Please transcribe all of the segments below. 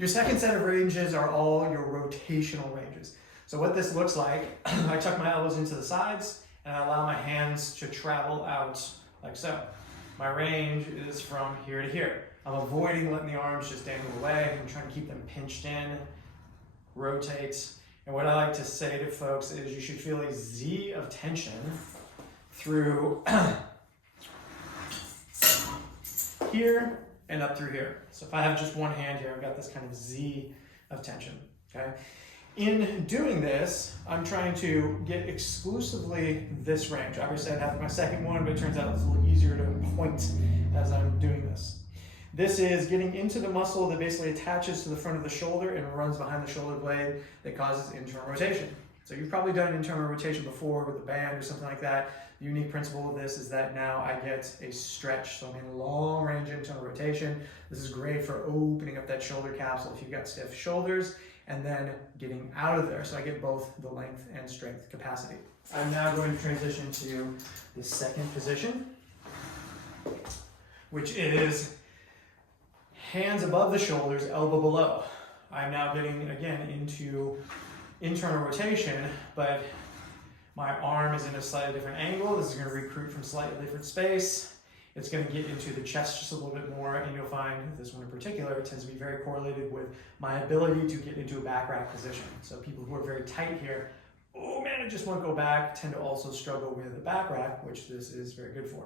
Your second set of ranges are all your rotational ranges. So what this looks like, I tuck my elbows into the sides and I allow my hands to travel out like so. My range is from here to here. I'm avoiding letting the arms just dangle away. I'm trying to keep them pinched in, rotate. And what I like to say to folks is you should feel a Z of tension through here and up through here. So if I have just one hand here, I've got this kind of Z of tension, okay? In doing this, I'm trying to get exclusively this range. Obviously I'd have my second one, but it turns out it's a little easier to point as I'm doing this. This is getting into the muscle that basically attaches to the front of the shoulder and runs behind the shoulder blade that causes internal rotation. So you've probably done internal rotation before with a band or something like that. The unique principle of this is that now I get a stretch. So I'm getting long range internal rotation. This is great for opening up that shoulder capsule if you've got stiff shoulders, and then getting out of there. So I get both the length and strength capacity. I'm now going to transition to the second position, which is hands above the shoulders, elbow below. I'm now getting, again, into internal rotation, but my arm is in a slightly different angle. This is going to recruit from slightly different space. It's going to get into the chest just a little bit more, and you'll find this one in particular tends to be very correlated with my ability to get into a back rack position. So people who are very tight here, oh man, I just won't go back, tend to also struggle with the back rack, which this is very good for.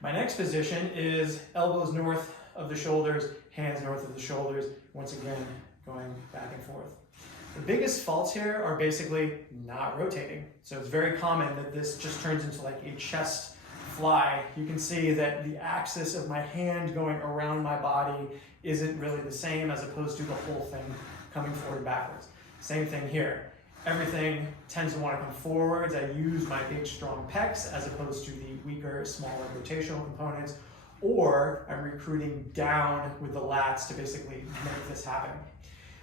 My next position is elbows north of the shoulders, hands north of the shoulders, once again, going back and forth. The biggest faults here are basically not rotating. So it's very common that this just turns into like a chest fly. You can see that the axis of my hand going around my body isn't really the same as opposed to the whole thing coming forward and backwards. Same thing here. Everything tends to want to come forwards. I use my big strong pecs as opposed to the weaker, smaller rotational components, or I'm recruiting down with the lats to basically make this happen.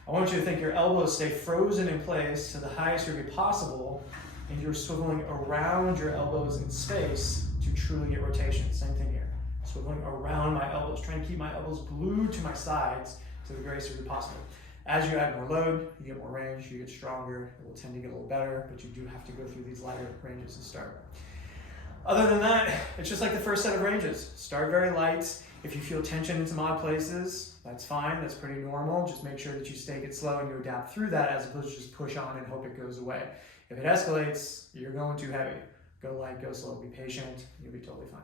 I want you to think your elbows stay frozen in place to the highest degree possible, and you're swiveling around your elbows in space to truly get rotation. Same thing here. Swiveling around my elbows, trying to keep my elbows glued to my sides to the greatest degree possible. As you add more load, you get more range, you get stronger, it will tend to get a little better, but you do have to go through these lighter ranges to start. Other than that, it's just like the first set of ranges. Start very light. If you feel tension in some odd places, that's fine, that's pretty normal. Just make sure that you take it slow and you adapt through that as opposed to just push on and hope it goes away. If it escalates, you're going too heavy. Go light, go slow, be patient, you'll be totally fine.